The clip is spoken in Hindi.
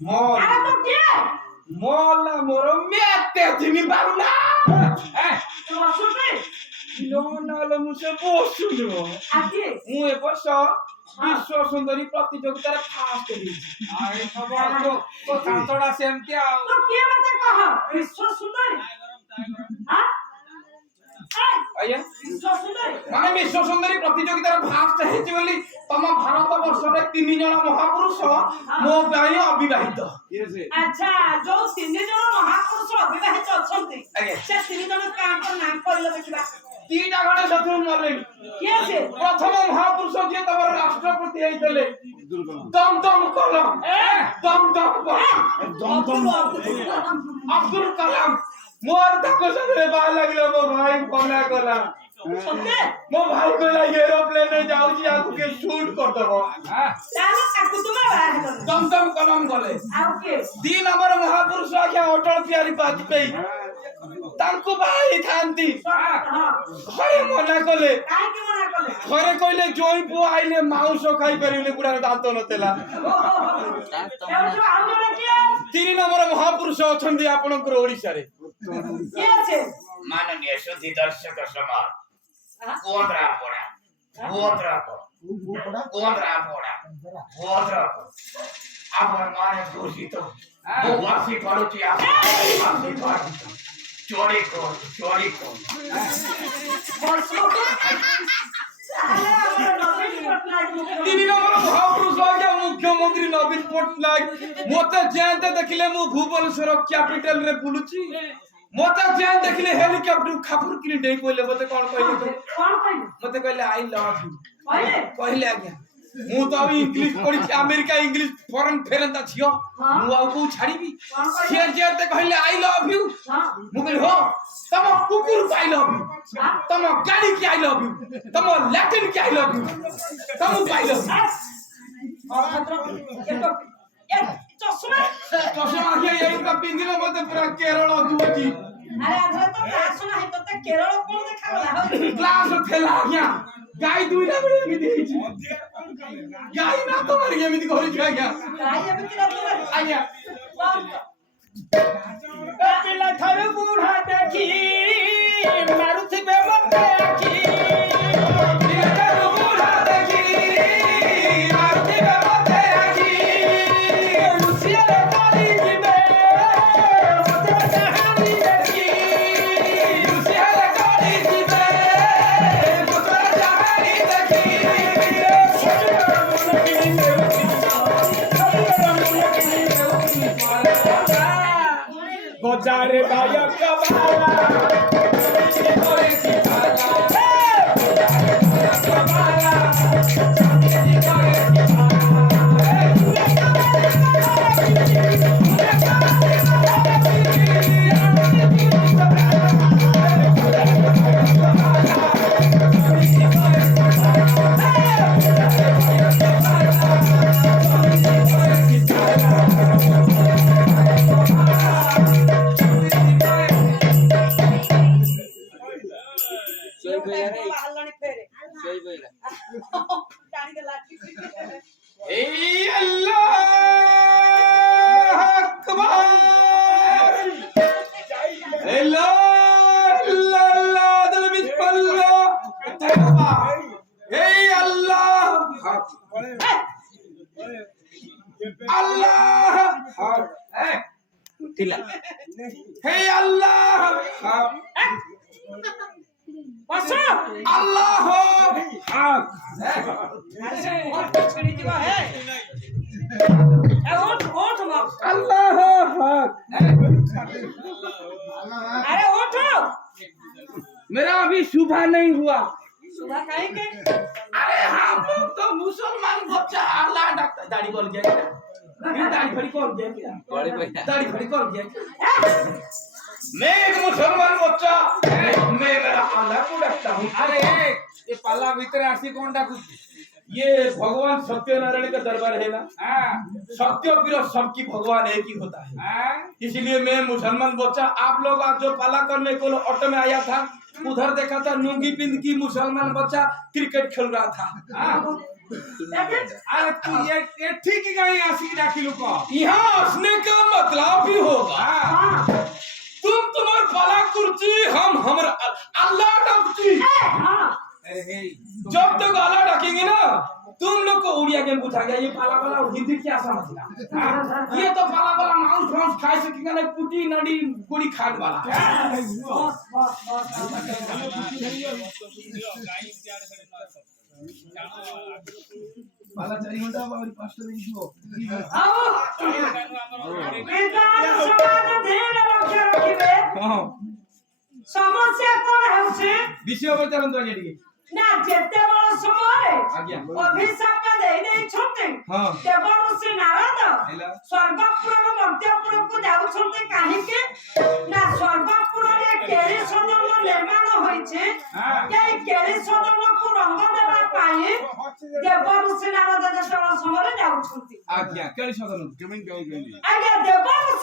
মল আরে তো কে মল না মোর মেতে তুমি পারু না তো আসলে নলে মুসে বসুন আগে মু এ বর্ষ বিশ্ব সুন্দরী প্রতিযোগিতার ফার্স্ট হইছি আরে খবর তো কাঁচড়া সেমতি আও তো কে মতে কহ বিশ্ব সুন্দরী হ্যাঁ আইয়া বিশ্ব সুন্দরী মানে বিশ্ব সুন্দরী প্রতিযোগিতার ফার্স্ট হইছি বলি তম ভারত বর্ষরে 3 জন মহাপুরুষ মো ପାଇଁ অবিবাহিত আচ্ছা जो তিন জন মহাপুরুষ অবিবাহিত অছন্তি আগে সে তিন জন কাଙ୍କ নাম কইলো দেখিবা তিনটা ঘরে শত্রু মরলেনি কে আছে প্রথম মহাপুরুষ যে তোমার রাষ্ট্রপতি হইতলে দমদম কলম দমদম কলম আব্দুল কালাম মোর তাকে সাথে ভাল লাগলো মো ভাই কনা কলা সত্যি মো ভাই কইলা এরোপ্লেনে যাউছি আগুকে শুট করদব তাহলে তাকু তুমি বাহির দমদম কলম গলে আর কে 2 নম্বর মহাপুরুষ আজ্ঞা অটল বিহারী বাজপেয়ী তাଙ୍କୁ ভাই থান্তি ঘরে মনা কলে কাই কি মনে কলে ঘরে কইলে জই পুଅ আইলে মাউস খাই পারিলে পুরা দাঁত নতেলা এও যে আউ জনে কে 3 নম্বর মহাপুরুষ অছন্তি ଆପଣଙ୍କର ଓଡ଼ିଶାରେ কে আছে माननीय सुधी दर्शक समाज गोदरा पोड़ा गोदरा को गोदरा पोड़ा गोदरा को अपन माने दूषित वो वासी करूची वासी कर चोरी को 3 নম্বর মহাপুরুষ আজ্ঞা মুখ্যমন্ত্রী নবীন পটনায়ক মতে যেতে দেখিলে মু ভুবনেশ্বর ক্যাপিটাল রে বুলুছি মতে যেন দেখিলে হেলিকপ্টার খাপুর কিনি দেই কইলে মতে কোন কইলে তো কোন কইলো মতে কইলে আই লাভ ইউ কইলে কইলে আজ্ঞা মু তো আমি ইংলিশ পড়িছি আমেরিকা ইংলিশ ফরেন ফেরেন্তা ছিও মু আউ কো ছাড়িবি সে যেতে কইলে আই লাভ ইউ हां মু কইলি হো তম কুকুর আই লাভ ইউ তম গাড়ি কি আই লাভ ইউ তম ল্যাটিন কি আই লাভ ইউ তম আই লাভ ইউ চশমা চশমা আজ্ঞা এইটা পিন্দিলে মতে পুরা কেরল দুটি আরে আধা তো আসনা হে তোতে কেরল কোন দেখাগলা ক্লাস থেলা আজ্ঞা গাই দুইটা বেলে এমিতি ହେଇଛି গাই না তোমার এমিতি করিছ আজ্ঞা গাই এমিতি না তোরে আজ্ঞা পিলা ঠারে বুঢ়া দেখি মারুথিবে মতে আখি পিলাটার বুঢ়া দেখি মারুথিবে মতে আখি রুসিয়ারে কালি দিবে মতে চাহানি দেখি রুসিয়ারে কালি দিবে মতে চাহানি দেখি গজারে গায়ক বালা বাহালানি ফেরে জানি গলা এই আল্লাহ আকবার আল্লাহ আল্লাহ দল বিসমিল্লাহ তাওবা এই আল্লাহ আল্লাহ হক তিলা হে আল্লাহ হক বসো আল্লাহ হক আরে ছেড়ে দিবা হে এ ওঠ মা আল্লাহ হক अरे उठो मेरा अभी सुबह नहीं हुआ सुबह काहे के अरे हम लोग तो मुसलमान बच्चा अल्लाह डॉक्टर दाढ़ी खोल गया क्या फिर दाढ़ी फड़ी खोल गया क्या दाढ़ी फड़ी खोल गया क्या मैं एक मुसलमान बच्चा मैं मेरा अल्लाह को डरता हूँ अरे ये पाला भीतर आसी कोन डाकू ये भगवान सत्यनारायण का दरबार है ना हां सत्य पीर सबकी भगवान एक ही होता है हां इसलिए मैं मुसलमान बच्चा आप लोग आज जो पाला करने को ऑटो में आया था उधर देखा था लुंगी पिंद की मुसलमान बच्चा क्रिकेट खेल रहा था अरे तू ये ठीक कहीं आसी डाकिलू को यहाँ हंसने का मतलब भी होगा हां तुम तुम्हार पाला कुर्सी हम हमर अल्लाह डकती अरे हे जब तक अल्लाह डकेंगे ना तुम लोग को उड़िया गेम पूछाएंगे ये पाला वाला हिंदी क्या समझना ये तो पाला वाला मांस फ्रांस खाए सकेगा नहीं पुटी नडी गुड़ी खान वाला पाला 4 घंटा बाबरी 5 दिन जीवो समस्या कोन हेउछे विषय पर चलन तो ये ना जेते बड़ समय आज्ञा अभिशाप देई देई छते हां देवऋषि श्री नारद हेला स्वर्गपुर मध्यपुर को जाउ छते काहे के ना स्वर्गपुर रे केरी सदन निर्माण होइछे के केरी सदन को रंग देबा पाए देवऋषि नारद देशर समय जाउ छते आज्ञा केली सदन केमिन गई आज्ञा देवऋषि